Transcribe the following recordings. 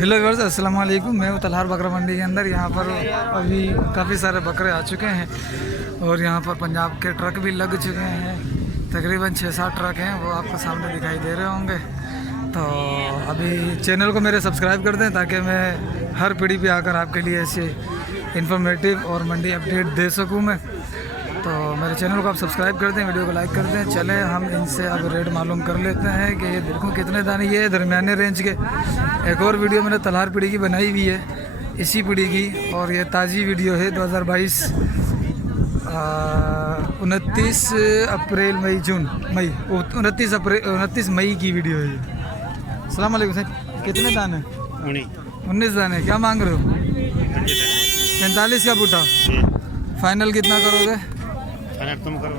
Hello viewers, अस्सलाम वालेकुम। मैं हूँ तलहार बकरा मंडी के अंदर। यहाँ पर अभी काफ़ी सारे बकरे आ चुके हैं और यहाँ पर पंजाब के ट्रक भी लग चुके हैं। तकरीबन 6-7 ट्रक हैं, वो आपको सामने दिखाई दे रहे होंगे। तो अभी चैनल को मेरे सब्सक्राइब कर दें ताकि मैं हर पीढ़ी पे आकर आपके लिए ऐसे इन्फॉर्मेटिव और मंडी अपडेट दे सकूँ मैं। तो मेरे चैनल को आप सब्सक्राइब कर दें, वीडियो को लाइक कर दें। चले हम इनसे अब रेट मालूम कर लेते हैं कि ये देखो कितने दाने। ये दरमियाने रेंज के। एक और वीडियो मैंने तलहार पीढ़ी की बनाई हुई है, इसी पीढ़ी की, और ये ताज़ी वीडियो है 2022 29 अप्रैल मई 29 मई की वीडियो है ये। अस्सलाम वालेकुम सर, कितने दाने? 19 दाने। क्या मांग रहे हो? 45 का बूटा। फाइनल कितना करोगे? तुम करो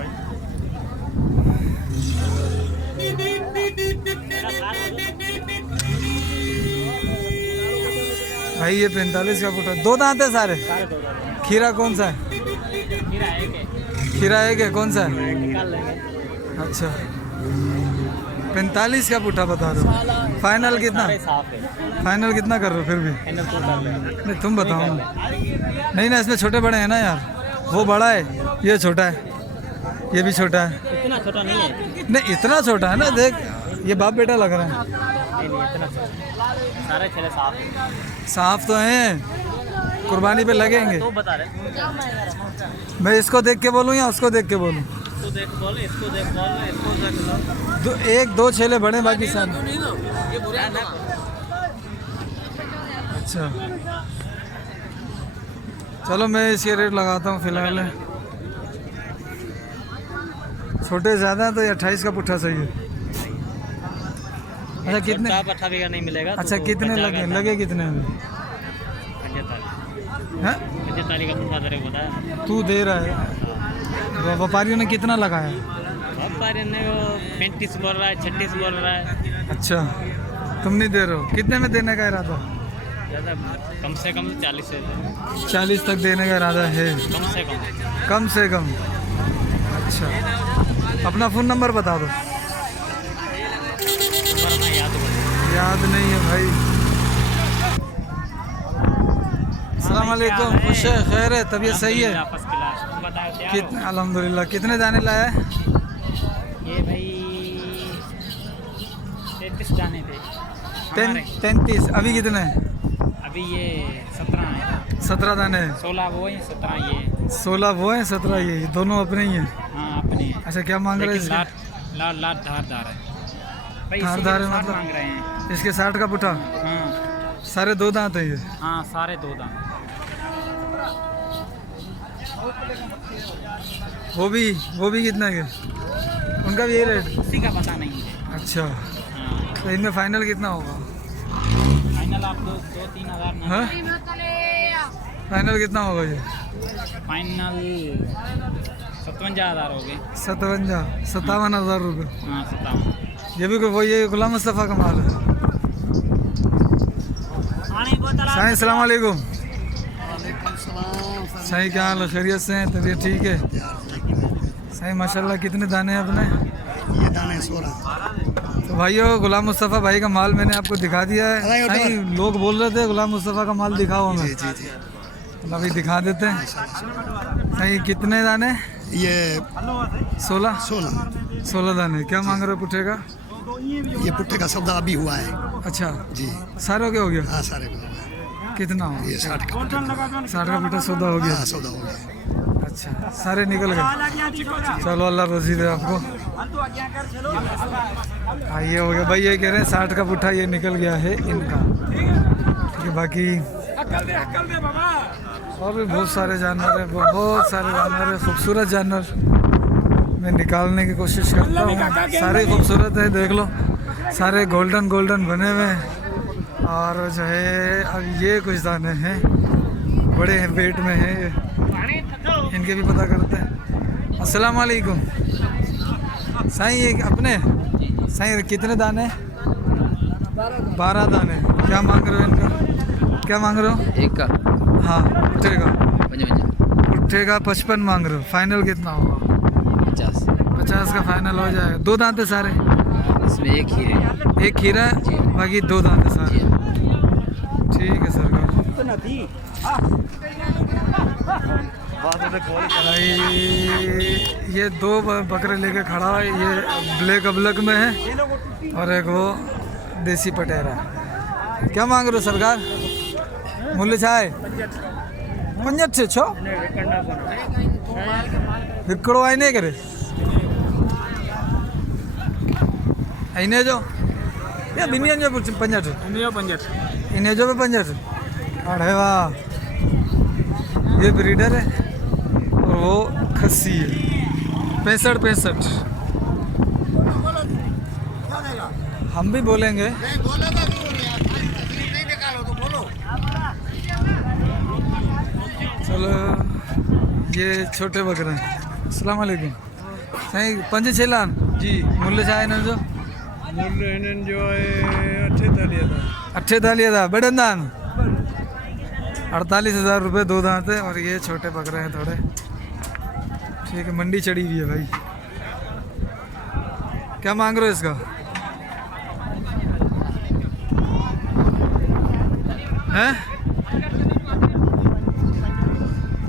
भाई ये 45 का बूटा। 2 दांत है सारे? खीरा कौन सा है? खीरा एक है। कौन सा है? अच्छा, 45 का बूटा बता दो। फाइनल कितना? फाइनल कितना कर रहे हो? फिर भी नहीं, तुम बताओ ना। नहीं ना, इसमें छोटे बड़े हैं ना यार। वो बड़ा है, ये छोटा है, ये भी छोटा है। इतना छोटा नहीं है। नहीं, इतना छोटा है ना। देख, ये बाप बेटा लग रहा है। नहीं, इतना सारे छेले साफ है। साफ तो हैं, कुर्बानी पे लगेंगे। तो बता रहे मैं इसको देख के बोलूँ या उसको देख के बोलूँ? इसको देख बोल, इसको देख बोल, इसको देख लो। 1-2 छेले बड़े, बाकी सब। अच्छा, चलो मैं इसके रेट लगाता हूँ फिलहाल। छोटे ज़्यादा हैं तो ये 28 का पुट्ठा सही है। अच्छा, कितने? 28 का नहीं मिलेगा। अच्छा, कितने लगे कितने में? 45 का पुट्ठा तेरे को बताया। तू दे रहा है, व्यापारियों ने कितना लगाया? व्यापारी ने वो 35 बोल रहा है, 36 बोल रहा है। अच्छा, तुम नहीं दे रहे हो? कितने में देने का इरादा? ज़्यादा कम से कम 40 से 40 तक देने का इरादा है? कम से कम। कम से कम। अच्छा, अपना फ़ोन नंबर बता दो। याद नहीं है भाई। अस्सलाम वालेकुम। खुश है, खैर है, तबीयत सही है? कितने? अल्हम्दुलिल्लाह। कितने दाने लाया है? ये भाई 33 दाने थे। 33। अभी कितने हैं? अभी ये 17 है। 17 दाने हैं। 16 वो है, 17 ये। 16 वो हैं, 17 ये। दोनों अपने ही हैं? हाँ, अपने हैं। अच्छा, क्या मांग रहे हैं इसके? लाट धारदार है भाई। धारदार है 60 मतलब? मांग रहे हैं इसके 60 का पुट्ठा। हाँ। सारे 2 दांत हैं ये? हाँ, सारे 2 दांत। वो भी कितना के? उनका भी यही रेट? उसी का पता नहीं है। अच्छा, हाँ। तो इनमें फाइनल कितना होगा? फाइनल आप 2-3 हज़ार में। हाँ? फाइनल कितना होगा ये? फाइनल 57,000 हो गए। 57,000 रुपये। हाँ, 57। ये भी वो ये गुलाम मुस्तफ़ा का माल है। साईं अस्सलाम वालेकुम। साईं क्या हाल है? खैरियत से हैं? तबीयत ठीक है? साईं माशाल्लाह। कितने दाने हैं अपने? ये दाने 16। तो भाइयों, गुलाम मुस्तफ़ा भाई का माल मैंने आपको दिखा दिया है। साईं लोग बोल रहे थे गुलाम मुस्तफ़ा का माल दिखाओ हमें। जी। अभी दिखा देते हैं। साईं कितने दाने? ये 16 दाने। क्या मांग रहे हो पुट्ठे का? ये पुट्ठे का सौदा अभी हुआ है। अच्छा जी। सारे हो गया? हाँ, सारे को। कितना हो? ये 60 का पुट्ठे का। 60 का पुट्ठा सौदा हो गया? हाँ, सौदा हो गया। अच्छा, सारे निकल गए। चलो अल्लाह रोजी दे आपको। हाँ, ये हो गया भाई। ये कह रहे हैं 60 का पुट्ठा ये निकल गया है इनका। ठीक है, बाकी और भी बहुत सारे जानवर हैं, बहुत सारे जानवर हैं, खूबसूरत जानवर मैं निकालने की कोशिश करता हूँ। सारे खूबसूरत है, देख लो, सारे गोल्डन बने हुए हैं। और जो है अब ये कुछ दाने हैं, बड़े हैं, वेट में हैं ये। इनके भी पता करते हैं। अस्सलाम वालेकुम। साईं ये अपने साईं कितने दाने? 12 दाने। क्या मांग रहे हो इनका? क्या मांग रहे हो? एक का? हाँ, पुट्ठे का। 55। पुट्ठे का 55 मांग रहे हो। फाइनल कितना होगा? 50 का फाइनल हो जाएगा। 2 दांत है सारे? इसमें एक खीरे। एक खीरा, बाकी 2 दांत है सारे। ठीक है सरकार। भाई ये दो बकरे लेके खड़ा है, ये ब्लैक अबलक में है और एक वो देसी पटेरा। क्या मांग रहे हो सरकार? मूल्य छाए 55 छो हिकड़ो आई नहीं करे इने जो या बिनियन जो 55 इने जो भी 55। अरे वाह, ये ब्रीडर है और वो खस्सी है। 65 हम भी बोलेंगे। चलो ये छोटे बकरे हैं। अस्सलाम वालेकुम। सही 5-6 लाख जी मूल्य चाहे ना जो मूल्य हिननि जो आहे 48,000 बड़े दान 48,000 रुपये 2 दांत है और ये छोटे बकरे हैं थोड़े। ठीक है, मंडी चढ़ी हुई है भाई। क्या मांग रहे हो इसका? हैं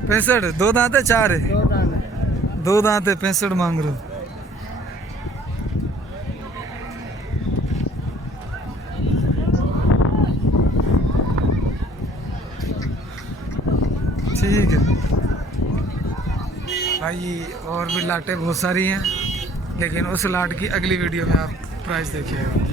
65। 2 दांत है 4 है? 2 दांत है 65 मांग रहे हो। ठीक है भाई, और भी लाटें बहुत सारी हैं लेकिन उस लाट की अगली वीडियो में आप प्राइस देखिएगा।